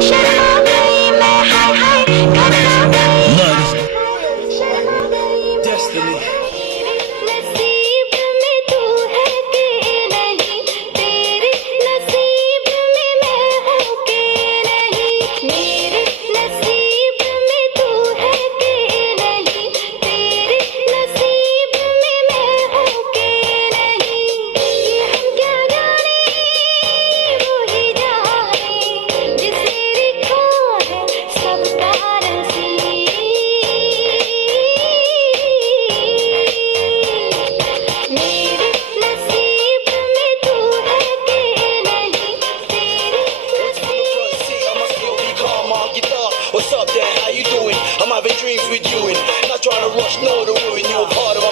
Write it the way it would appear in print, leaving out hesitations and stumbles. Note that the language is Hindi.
शर्मा गई मैं, हाय हाय घबरा गई। शर्मा गई Destiny. नसीब में तू है कि नहीं, तेरे नसीब में मैं हूँ कि नहीं। मेरे नसीब में तू है कि नहीं, तेरे नसीब में मैं हूँ कि नहीं। ये हम क्या जाने वो ही जाने, जिसे लिखा है सबका नसीब। मेरे नसीब में तू है कि नहीं, तेरे नसीब। See, I'ma still be calm on guitar. What's up, Dad? How you doing? I'm having dreams with you and not trying to rush, no to ruin you. A part of